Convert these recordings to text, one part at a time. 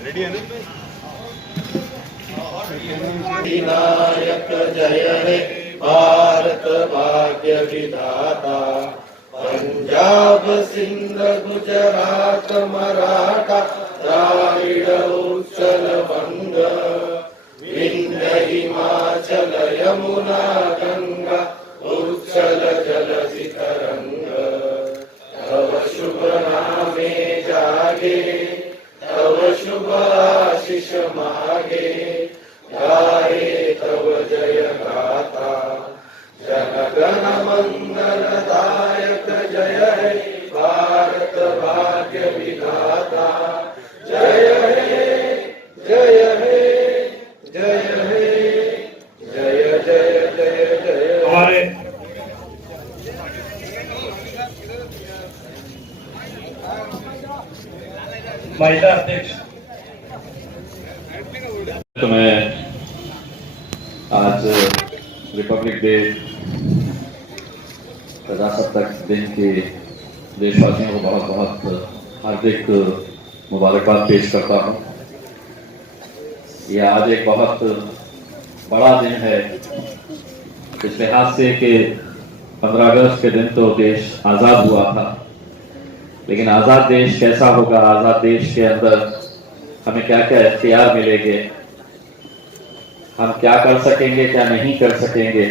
Ready है ना? विनायक जय हे भारत भाग्य विधाता, पंजाब सिंध गुजरात मराठा द्राविड़ उत्कल बंग, विंध्य हिमाचल यमुना गंगा उच्चल जलधि तरंग, तव शुभ नामे जागे तव शुभ आशीष मागे, गाये तव जय गाथा जनगण मंगलदायक, जय हे भारत भाग्य विधाता, जय हे जय हे जय हे जय जय जय जय। हमारे महिला अध्यक्ष तो मैं आज रिपब्लिक डे प्रजासत्ताक दिन के देशवासियों को बहुत बहुत हार्दिक मुबारकबाद पेश करता हूँ। यह आज एक बहुत बड़ा दिन है इस लिहाज से कि 15 अगस्त के दिन तो देश आज़ाद हुआ था, लेकिन आज़ाद देश कैसा होगा, आज़ाद देश के अंदर हमें क्या क्या इख्तियार मिलेंगे, हम क्या कर सकेंगे क्या नहीं कर सकेंगे,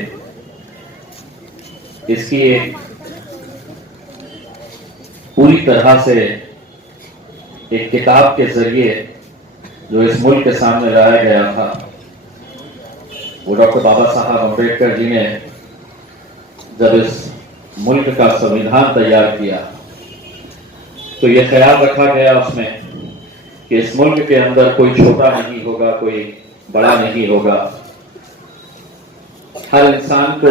इसकी एक पूरी तरह से एक किताब के जरिए जो इस मुल्क के सामने लाया गया था, वो डॉक्टर बाबा साहब अम्बेडकर जी ने जब इस मुल्क का संविधान तैयार किया तो ये ख्याल रखा गया उसमें कि इस मुल्क के अंदर कोई छोटा नहीं होगा, कोई बड़ा नहीं होगा, हर इंसान को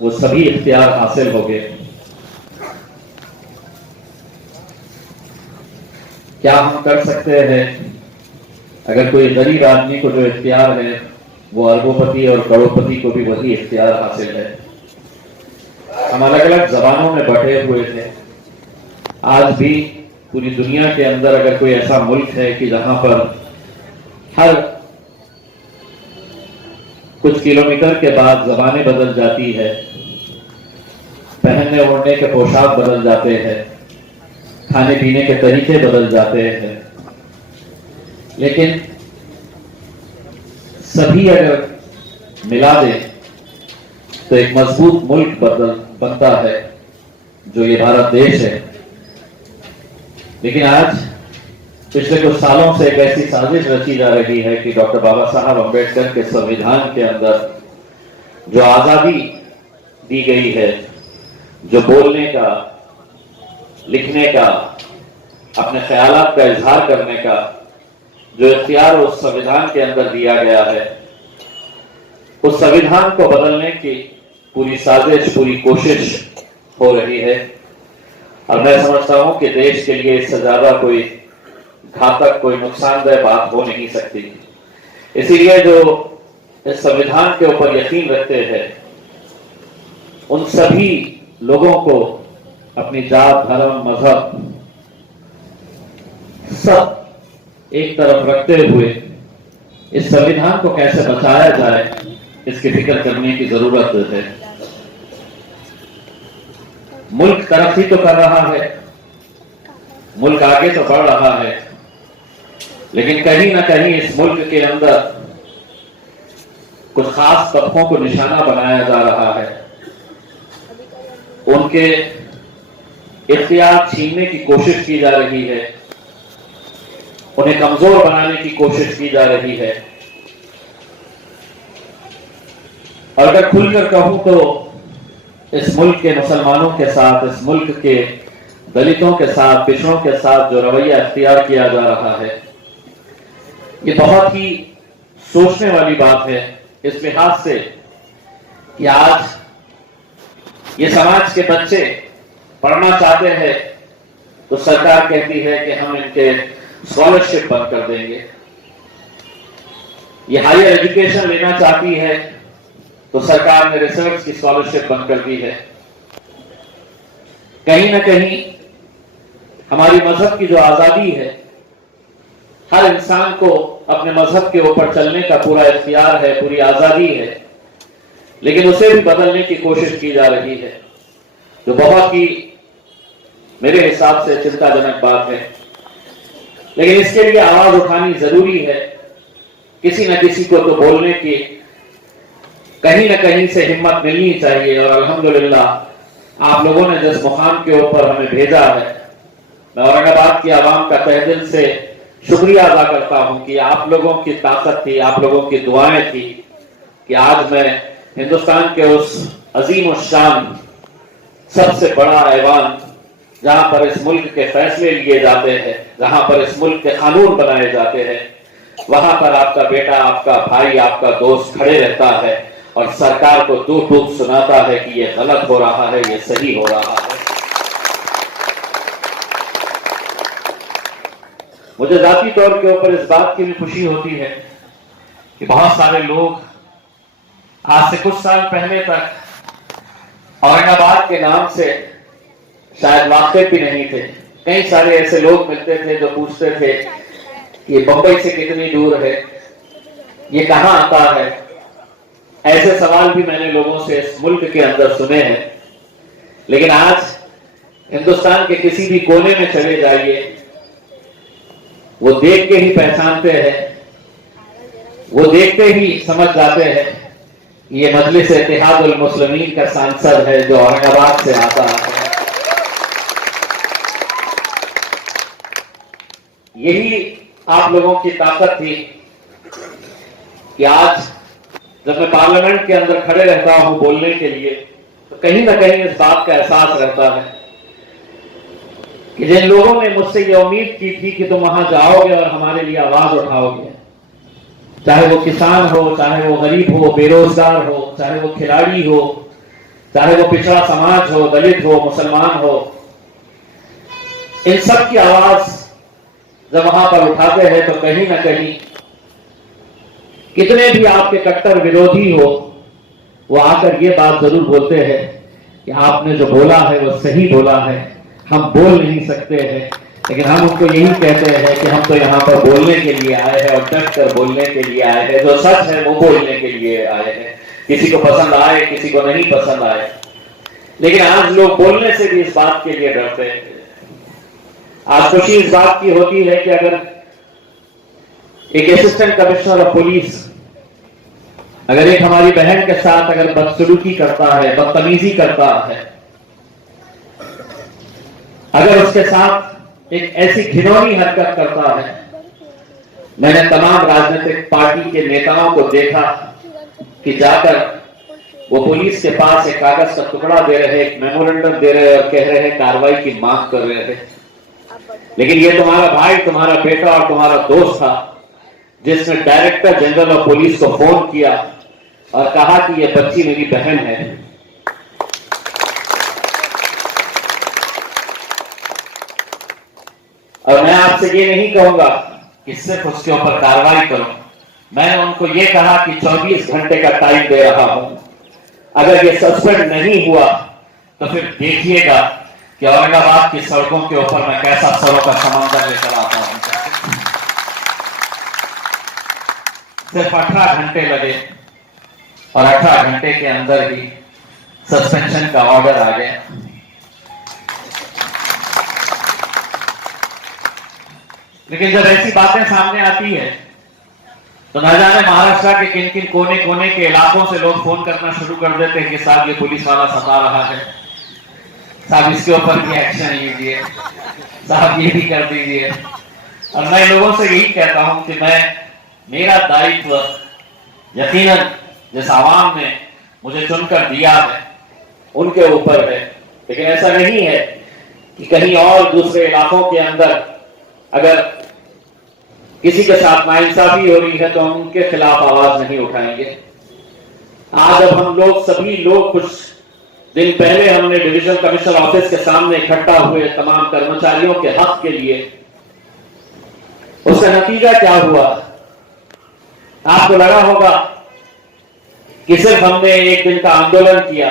वो सभी इख्तियार हासिल होंगे। क्या हम कर सकते हैं अगर कोई गरीब आदमी को जो इख्तियार है वो अरबोपति और करोड़पति को भी वही इख्तियार हासिल है। हम अलग अलग जबानों में बटे हुए थे, आज भी पूरी दुनिया के अंदर अगर कोई ऐसा मुल्क है कि जहां पर हर कुछ किलोमीटर के बाद जबानें बदल जाती है, पहनने ओढ़ने के पोशाक बदल जाते हैं, खाने पीने के तरीके बदल जाते हैं, लेकिन सभी अगर मिला दें तो एक मजबूत मुल्क बनता है जो ये भारत देश है। लेकिन आज पिछले कुछ सालों से एक ऐसी साजिश रची जा रही है कि डॉक्टर बाबा साहब अम्बेडकर के संविधान के अंदर जो आजादी दी गई है, जो बोलने का, लिखने का, अपने ख्यालात का इजहार करने का जो इख्तियार उस संविधान के अंदर दिया गया है, उस संविधान को बदलने की पूरी साजिश, पूरी कोशिश हो रही है। और मैं समझता हूं कि देश के लिए इससे ज्यादा कोई घातक, कोई नुकसानदेह बात हो नहीं सकती। इसीलिए जो इस संविधान के ऊपर यकीन रखते हैं उन सभी लोगों को अपनी जात, धर्म, मजहब सब एक तरफ रखते हुए इस संविधान को कैसे बचाया जाए इसकी फिक्र करने की जरूरत है। मुल्क तरक्की तो कर रहा है, मुल्क आगे तो बढ़ रहा है, लेकिन कहीं ना कहीं इस मुल्क के अंदर कुछ खास तबकों को निशाना बनाया जा रहा है, उनके इख्तियार छीनने की कोशिश की जा रही है, उन्हें कमजोर बनाने की कोशिश की जा रही है। और अगर खुलकर कहूं तो इस मुल्क के मुसलमानों के साथ, इस मुल्क के दलितों के साथ, पिछड़ों के साथ जो रवैया अख्तियार किया जा रहा है, ये बहुत ही सोचने वाली बात है इस लिहाज से कि आज ये समाज के बच्चे पढ़ना चाहते हैं तो सरकार कहती है कि हम इनके स्कॉलरशिप बंद कर देंगे। ये हायर एजुकेशन लेना चाहती है तो सरकार ने रिसर्च की स्कॉलरशिप बंद कर दी है। कहीं ना कहीं हमारी मजहब की जो आजादी है, हर इंसान को अपने मजहब के ऊपर चलने का पूरा इख्तियार है, पूरी आजादी है, लेकिन उसे भी बदलने की कोशिश की जा रही है, जो बहुत ही मेरे हिसाब से चिंताजनक बात है। लेकिन इसके लिए आवाज उठानी जरूरी है। किसी न किसी को तो बोलने की कहीं न कहीं से हिम्मत मिलनी चाहिए। और अल्हम्दुलिल्लाह आप लोगों ने जिस मुकाम के ऊपर हमें भेजा है, मैं औरंगाबाद की आवाम का तहे दिल से शुक्रिया अदा करता हूं कि आप लोगों की ताकत थी, आप लोगों की दुआएं थी कि आज मैं हिंदुस्तान के उस अजीम और शान सबसे बड़ा ऐवान, जहां पर इस मुल्क के फैसले लिए जाते हैं, जहां पर इस मुल्क के कानून बनाए जाते हैं, वहां पर आपका बेटा, आपका भाई, आपका दोस्त खड़े रहता है और सरकार को दो टूक सुनाता है कि ये गलत हो रहा है, ये सही हो रहा है। मुझे जाती तौर के ऊपर इस बात की भी खुशी होती है कि बहुत सारे लोग आज से कुछ साल पहले तक औरंगाबाद के नाम से शायद वाकिफ भी नहीं थे। कई सारे ऐसे लोग मिलते थे जो पूछते थे कि बंबई से कितनी दूर है, ये कहां आता है। ऐसे सवाल भी मैंने लोगों से इस मुल्क के अंदर सुने हैं। लेकिन आज हिंदुस्तान के किसी भी कोने में चले जाइए, वो देख के ही पहचानते हैं, वो देखते ही समझ जाते हैं ये मजलिस इत्तेहादुल मुस्लिमीन का सांसद है जो औरंगाबाद से आता है। यही आप लोगों की ताकत थी कि आज जब मैं पार्लियामेंट के अंदर खड़े रहता हूं बोलने के लिए, तो कहीं ना कहीं इस बात का एहसास रहता है कि जिन लोगों ने मुझसे ये उम्मीद की थी कि तुम वहां जाओगे और हमारे लिए आवाज उठाओगे, चाहे वो किसान हो, चाहे वो गरीब हो, बेरोजगार हो, चाहे वो खिलाड़ी हो, चाहे वो पिछड़ा समाज हो, दलित हो, मुसलमान हो, इन सब की आवाज जब वहां पर उठाते हैं तो कहीं ना कहीं कितने भी आपके कट्टर विरोधी हो, वो आकर ये बात जरूर बोलते हैं कि आपने जो बोला है वो सही बोला है, हम बोल नहीं सकते हैं, लेकिन हम उनको यही कहते हैं कि हम तो यहाँ पर बोलने के लिए आए हैं और डट कर बोलने के लिए आए हैं। जो सच है वो बोलने के लिए आए हैं, किसी को पसंद आए, किसी को नहीं पसंद आए। लेकिन आज लोग बोलने से भी इस बात के लिए डरते हैं। आज खुशी इस बात की होती है कि अगर एक असिस्टेंट कमिश्नर ऑफ पुलिस अगर एक हमारी बहन के साथ अगर बदसलूकी करता है, बदतमीजी करता है, अगर उसके साथ एक ऐसी घिनौनी हरकत करता है, मैंने तमाम राजनीतिक पार्टी के नेताओं को देखा कि जाकर वो पुलिस के पास एक कागज का टुकड़ा दे रहे, एक मेमोरेंडम दे रहे और कह रहे हैं कार्रवाई की मांग कर रहे हैं। लेकिन ये तुम्हारा भाई, तुम्हारा बेटा और तुम्हारा दोस्त था जिसने डायरेक्टर जनरल ऑफ पुलिस को फोन किया और कहा कि ये बच्ची मेरी बहन है। और मैं आपसे ये नहीं कहूंगा कि सिर्फ उसके ऊपर कार्रवाई करो, मैंने उनको ये कहा कि 24 घंटे का टाइम दे रहा हूं। अगर ये सस्पेंड नहीं हुआ तो फिर देखिएगा कि औरंगाबाद की सड़कों के ऊपर मैं कैसा सरों का समंदर लेकर आता हूं। सिर्फ 18 घंटे लगे और 18 घंटे के अंदर ही सस्पेंशन का ऑर्डर आ गया। लेकिन जब ऐसी बातें सामने आती है तो न जाने महाराष्ट्र के किन किन कोने कोने के इलाकों से लोग फोन करना शुरू कर देते हैं कि साहब ये पुलिस वाला सता रहा है, साहब इसके ऊपर भी एक्शन लीजिए, साहब ये भी कर दीजिए। और मैं लोगों से यही कहता हूं कि मेरा दायित्व यकीनन जिस आवाम ने मुझे चुनकर दिया है उनके ऊपर है, लेकिन ऐसा नहीं है कि कहीं और दूसरे इलाकों के अंदर अगर किसी के साथ नाइंसाफी हो रही है तो हम उनके खिलाफ आवाज नहीं उठाएंगे। आज अब हम लोग सभी लोग कुछ दिन पहले हमने डिवीजन कमिश्नर ऑफिस के सामने इकट्ठा हुए तमाम कर्मचारियों के हक के लिए, उसका नतीजा क्या हुआ? आपको लगा होगा कि सिर्फ हमने एक दिन का आंदोलन किया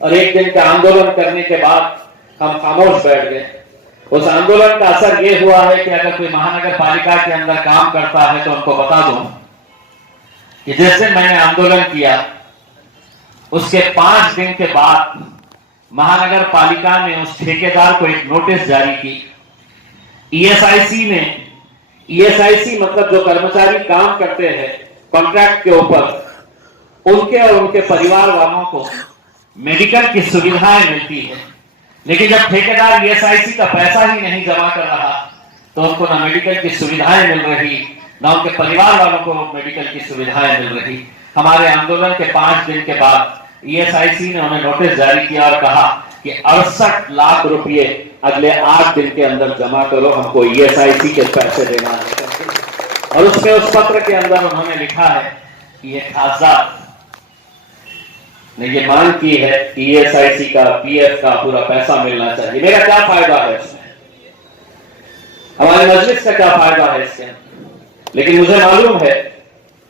और एक दिन का आंदोलन करने के बाद हम खामोश बैठ गए। उस आंदोलन का असर यह हुआ है कि अगर कोई महानगर पालिका के अंदर काम करता है तो उनको बता दूं कि जिस दिन मैंने आंदोलन किया उसके 5 दिन के बाद महानगर पालिका ने उस ठेकेदार को एक नोटिस जारी की। ईएसआईसी मतलब जो कर्मचारी काम करते हैं कॉन्ट्रैक्ट के ऊपर, उनके और उनके परिवार वालों को मेडिकल की सुविधाएं मिलती है, लेकिन जब ठेकेदार ईएसआईसी का पैसा ही नहीं जमा कर रहा तो उनको ना मेडिकल की सुविधाएं मिल रही, ना उनके परिवार वालों को मेडिकल की सुविधाएं मिल रही। हमारे आंदोलन के 5 दिन के बाद ईएसआईसी ने उन्हें नोटिस जारी किया और कहा कि 68 लाख रुपए अगले 8 दिन के अंदर जमा करो, हमको ईएसआईसी के पैसे देना है। और उसमें उस पत्र के अंदर उन्होंने लिखा है कि ये खासदार ने ये मांग की है कि ईएसआईसी का, पीएफ का पूरा पैसा मिलना चाहिए। मेरा क्या फायदा है इसमें, हमारे मजलिस का क्या फायदा है इससे? लेकिन मुझे मालूम है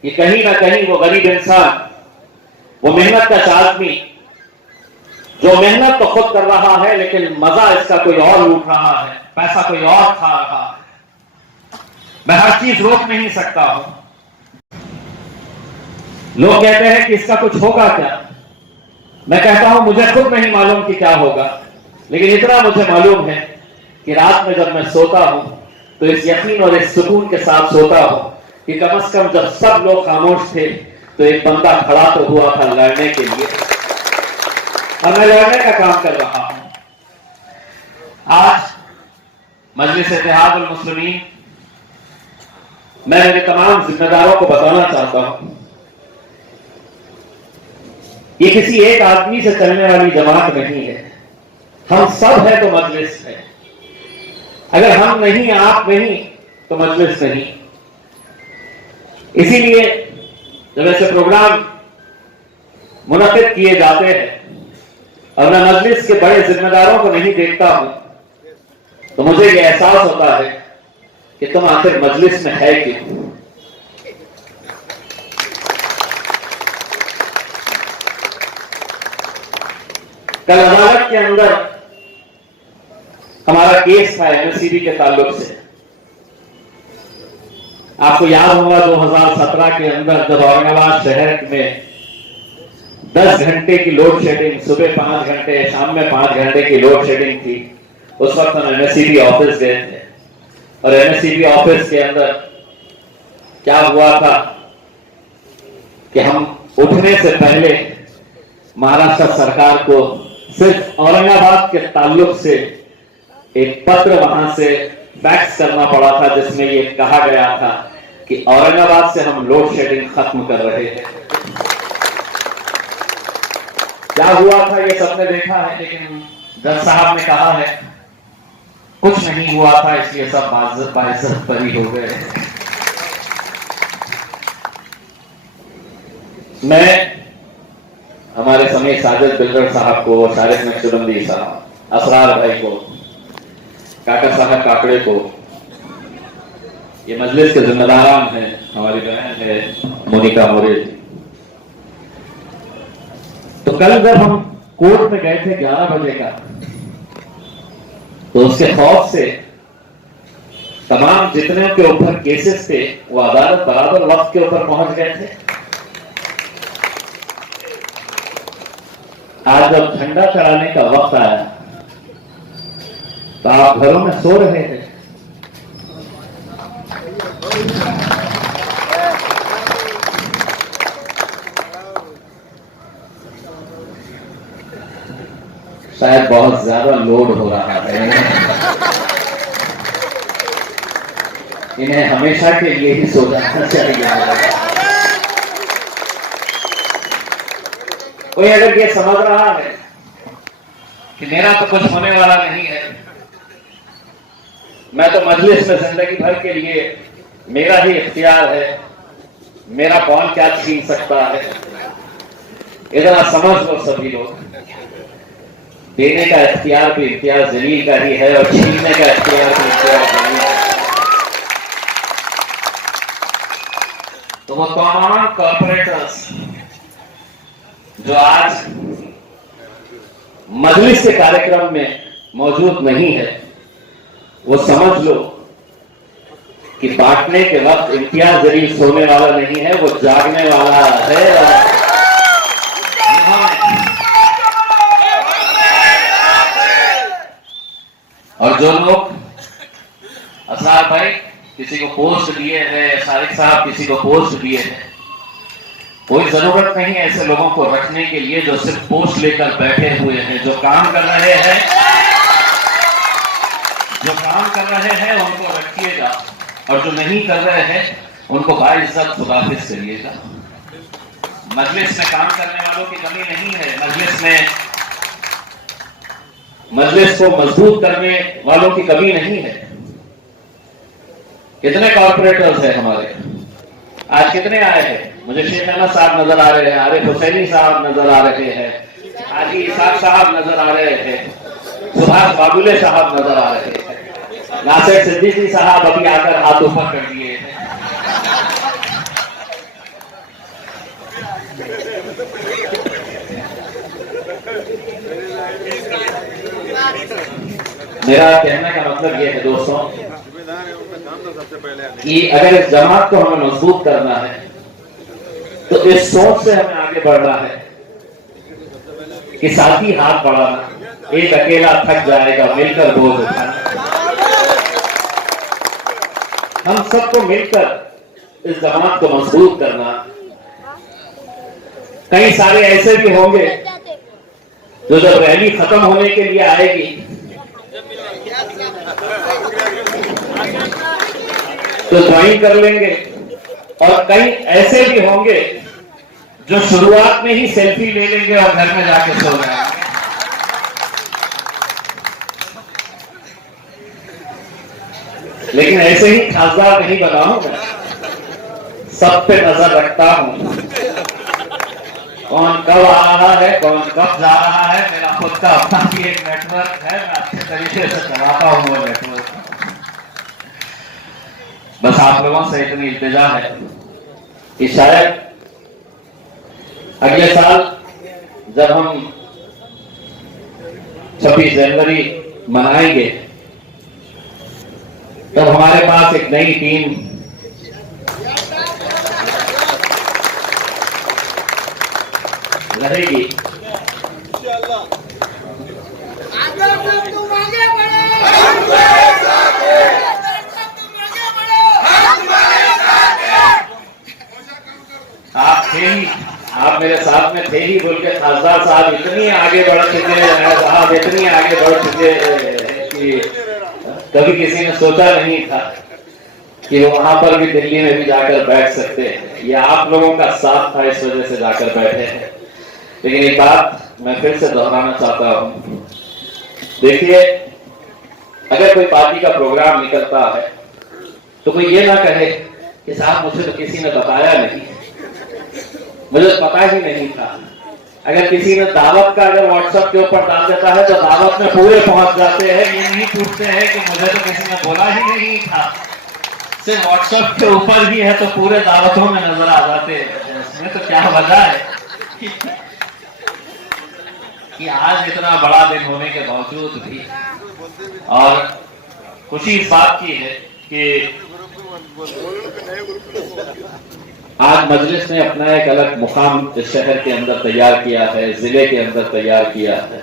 कि कहीं ना कहीं वो गरीब इंसान, वो मेहनत का आदमी जो मेहनत तो खुद कर रहा है लेकिन मजा इसका कोई और लूट रहा है, पैसा कोई और खा रहा है। मैं हर चीज रोक नहीं सकता हूं। लोग कहते हैं कि इसका कुछ होगा क्या, मैं कहता हूं मुझे खुद नहीं मालूम कि क्या होगा, लेकिन इतना मुझे मालूम है कि रात में जब मैं सोता हूं तो इस यकीन और इस सुकून के साथ सोता हूं कि कम से कम जब सब लोग खामोश थे तो एक बंदा खड़ा तो हुआ था लड़ने के लिए, और मैं लड़ने का काम कर रहा हूं। आज मजलिस इत्तेहादुल मुस्लिमीन, मैं मेरे तमाम जिम्मेदारों को बताना चाहता हूं, ये किसी एक आदमी से चलने वाली जमात नहीं है, हम सब है तो मजलिस है। अगर हम नहीं, आप नहीं तो मजलिस नहीं। इसीलिए जब ऐसे प्रोग्राम मुनक्किद किए जाते हैं और मैं मजलिस के बड़े जिम्मेदारों को नहीं देखता हूं तो मुझे यह एहसास होता है कि तुम आखिर मजलिस में है क्यों। कल अदालत के अंदर हमारा केस था एमएससीबी के ताल्लुक से। आपको याद होगा 2017 के अंदर जब औरंगाबाद शहर में 10 घंटे की लोड शेडिंग, सुबह 5 घंटे, शाम में 5 घंटे की लोड शेडिंग थी, उस वक्त हम एमएससीबी ऑफिस गए थे और एमएससीबी ऑफिस के अंदर क्या हुआ था कि हम उठने से पहले महाराष्ट्र सरकार को सिर्फ औरंगाबाद के ताल्लुक से एक पत्र वहां से फैक्स करना पड़ा था जिसमें ये कहा गया था कि औरंगाबाद से हम लोड शेडिंग खत्म कर रहे हैं। क्या हुआ था ये सबने देखा है, लेकिन जज साहब ने कहा है कुछ नहीं हुआ था, इसलिए सब बाइज्जत बरी हो गए। मैं हमारे समीर साजिद बिल्डर साहब को, शारिक नक्शबंदी साहब, असरार भाई को, काका साहब काकड़े को, ये मजलिस के जिम्मेदारान हैं, हमारी बहन है मोनिका मोरे। तो कल जब हम कोर्ट में गए थे 11 बजे का, तो उसके खौफ से तमाम जितने के ऊपर केसेस थे वो अदालत बराबर वक्त के ऊपर पहुंच गए थे। आज जब झंडा चढ़ाने का वक्त आया तो आप घरों में सो रहे थे। शायद बहुत ज्यादा लोड हो रहा है, इन्हें हमेशा के लिए ही सो जाना चाहिए। कोई अगर ये समझ रहा है कि मेरा तो कुछ होने वाला नहीं है, मैं तो मजलिस में जिंदगी भर के लिए मेरा ही इख्तियार है, मेरा कौन क्या छीन सकता है, इतना समझ लो सभी लोग। देने का इख्तियार भी इम्तियाज जलील का ही है और छीनने का इख्तियार भी इम्तियाज जलील का है। तो वो तमाम कॉर्पोरेटर्स जो आज मजलिस के कार्यक्रम में मौजूद नहीं है, वो समझ लो कि बांटने के वक्त इम्तियाज जलील सोने वाला नहीं है, वो जागने वाला है। और जो लोग असरार भाई किसी को पोस्ट दिए हैं, सारिक साहब किसी को पोस्ट दिए हैं, कोई जरूरत नहीं है ऐसे लोगों को रखने के लिए जो सिर्फ पोस्ट लेकर बैठे हुए हैं। जो काम कर रहे हैं उनको रखिएगा, और जो नहीं कर रहे हैं उनको बाइज्जत खुदाफिज करिएगा। मजलिस में काम करने वालों की कमी नहीं है, मजलिस को मजबूत करने वालों की कमी नहीं है। कितने कॉर्पोरेटर्स हैं हमारे, आज कितने आए हैं? मुझे शेख अहमद साहब नजर आ रहे हैं, आरिफ हुसैनी साहब नजर आ रहे हैं, हाजी इसाक साहब नजर आ रहे हैं, सुभाष बाबुले साहब नजर आ रहे हैं, नासिर सिद्दीकी साहब अभी आकर हाथ ऊपर कर दिए हैं। मेरा कहने का मतलब यह है दोस्तों कि अगर इस जमात को हमें मजबूत करना है तो इस सोच से हमें आगे बढ़ना है कि साथी हाथ बढ़ाना, एक अकेला थक जाएगा, मिलकर बोझ उठाना। हम सबको मिलकर इस जमात को मजबूत करना। कई सारे ऐसे भी होंगे जो जब रैली खत्म होने के लिए आएगी तो ड्राइंग कर लेंगे, और कई ऐसे भी होंगे जो शुरुआत में ही सेल्फी ले लेंगे और घर में जाके सो जाएंगे। लेकिन ऐसे ही खासदार नहीं बना हूं मैं, सब पे नजर रखता हूं। कौन कब आ रहा है, कौन कब जा रहा है, मेरा खुद का अपना भी एक नेटवर्क है, मैं अच्छे तरीके से चलाता हूं वो नेटवर्क। बस आप लोगों से इतनी इल्तिजा है कि शायद अगले साल जब हम 26 जनवरी मनाएंगे तब हमारे पास एक नई टीम रहेगी। आप मेरे साथ में थे ही बोल के खासदार साहब इतनी आगे बढ़ चुके हैं, साहब इतनी आगे बढ़ चुके कि कभी किसी ने सोचा नहीं था कि वो वहां पर भी दिल्ली में भी जाकर बैठ सकते हैं। ये आप लोगों का साथ था, इस वजह से जाकर बैठे हैं। लेकिन एक बात मैं फिर से दोहराना चाहता हूं, देखिए अगर कोई पार्टी का प्रोग्राम निकलता है तो कोई ये ना कहे कि साहब मुझे तो किसी ने बताया नहीं, मुझे पता ही नहीं था। अगर किसी ने दावत का अगर व्हाट्सएप के ऊपर डाल देता है तो दावत में पूरे पहुंच जाते हैं, ये नहीं पूछते हैं कि मुझे तो किसी ने बोला ही नहीं था। सिर्फ व्हाट्सएप के ऊपर ही है तो पूरे दावतों में नजर आ जाते हैं। इसमें तो क्या वजह है कि आज इतना बड़ा दिन होने के बावजूद भी, और खुशी इस बात की है कि आज मजलिस ने अपना एक अलग मुकाम इस शहर के अंदर तैयार किया है, जिले के अंदर तैयार किया है।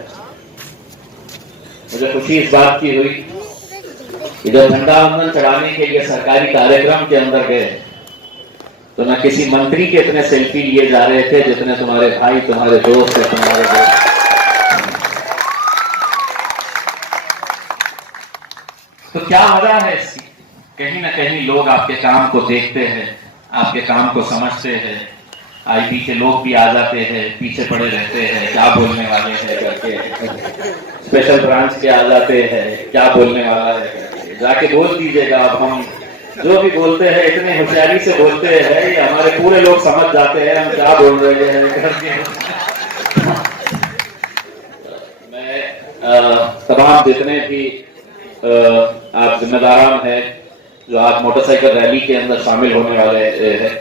मुझे खुशी इस बात की हुई कि जब झंडा वंदन चढ़ाने के लिए सरकारी कार्यक्रम के अंदर गए तो न किसी मंत्री के इतने सेल्फी लिए जा रहे थे जितने तुम्हारे भाई, तुम्हारे दोस्त या तुम्हारे दोस्त। तो क्या वजह है इसकी? कहीं ना कहीं लोग आपके काम को देखते हैं, आपके काम को समझते हैं। आईबी के लोग भी आ जाते हैं, पीछे पड़े रहते हैं, क्या बोलने वाले हैं करके। स्पेशल ब्रांच के आ जाते हैं, क्या बोलने वाला है करके। जाके बोल दीजिएगा। अब हम जो भी बोलते हैं इतने होशियारी से बोलते हैं, ये हमारे पूरे लोग समझ जाते हैं हम क्या बोल रहे हैं करके। मैं तमाम जितने भी आप जिम्मेदारान हैं जो आज मोटरसाइकिल रैली के अंदर शामिल होने वाले हैं,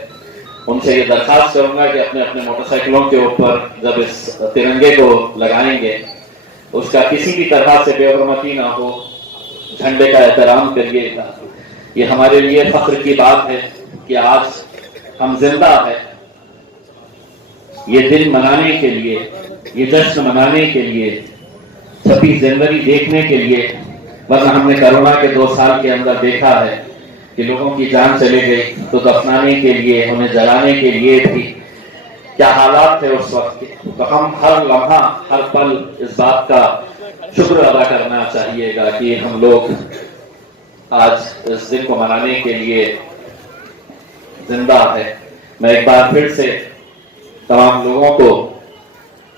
उनसे ये दरखास्त करूंगा कि अपने अपने मोटरसाइकिलों के ऊपर जब इस तिरंगे को लगाएंगे उसका किसी भी तरह से बेहरमती ना हो, झंडे का एहतराम करिएगा। ये हमारे लिए फख्र की बात है कि आज हम जिंदा है ये दिन मनाने के लिए, ये जश्न मनाने के लिए, 26 जनवरी देखने के लिए। वरना हमने कोरोना के 2 साल के अंदर देखा है कि लोगों की जान चली गई तो दफनाने के लिए, उन्हें जलाने के लिए भी क्या हालात थे उस वक्त के। तो हम हर लम्हा, हर पल इस बात का शुक्र अदा करना चाहिएगा कि हम लोग आज इस दिन को मनाने के लिए जिंदा है। मैं एक बार फिर से तमाम लोगों को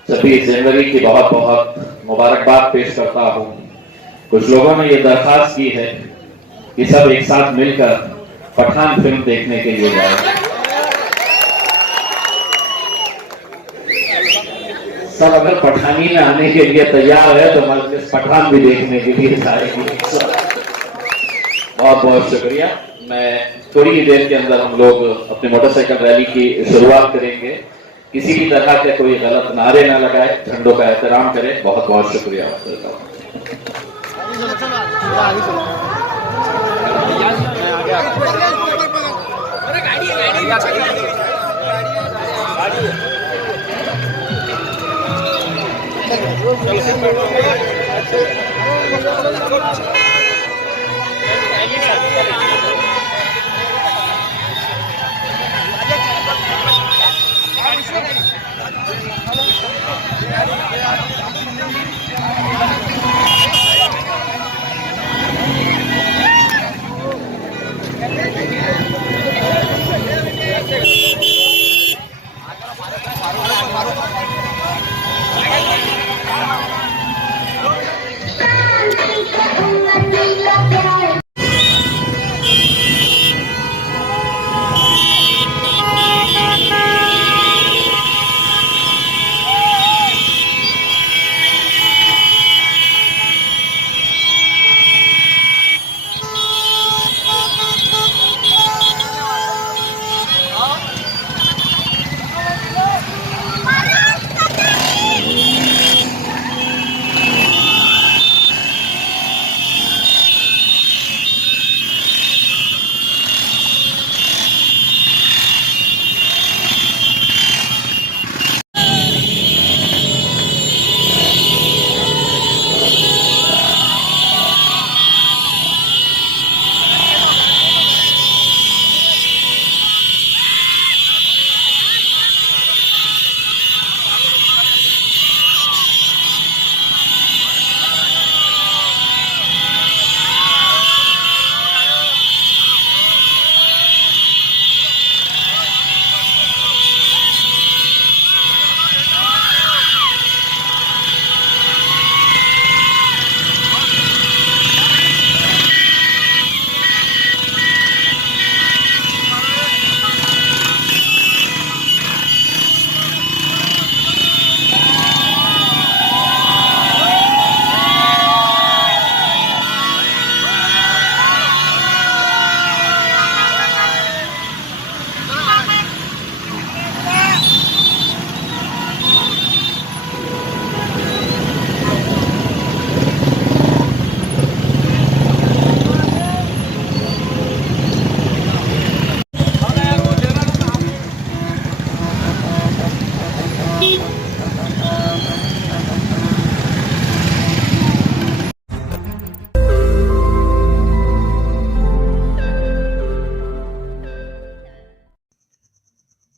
26 जनवरी की बहुत बहुत मुबारकबाद पेश करता हूं। कुछ लोगों ने ये दरखास्त की है कि सब एक साथ मिलकर पठान फिल्म देखने के लिए जाए। सब अगर पठानी में आने के लिए तैयार है तो मजलिस पठान भी देखने के लिए जाएगी। बहुत बहुत शुक्रिया। मैं थोड़ी ही देर के अंदर हम लोग अपनी मोटरसाइकिल रैली की शुरुआत करेंगे। किसी भी तरह के कोई गलत नारे ना लगाए, झंडों का एहतराम करें। बहुत बहुत शुक्रिया।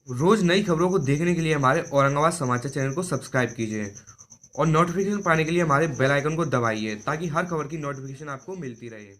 रोज नई खबरों को देखने के लिए हमारे औरंगाबाद समाचार चैनल को सब्सक्राइब कीजिए और नोटिफिकेशन पाने के लिए हमारे बेल आइकन को दबाइए ताकि हर खबर की नोटिफिकेशन आपको मिलती रहे।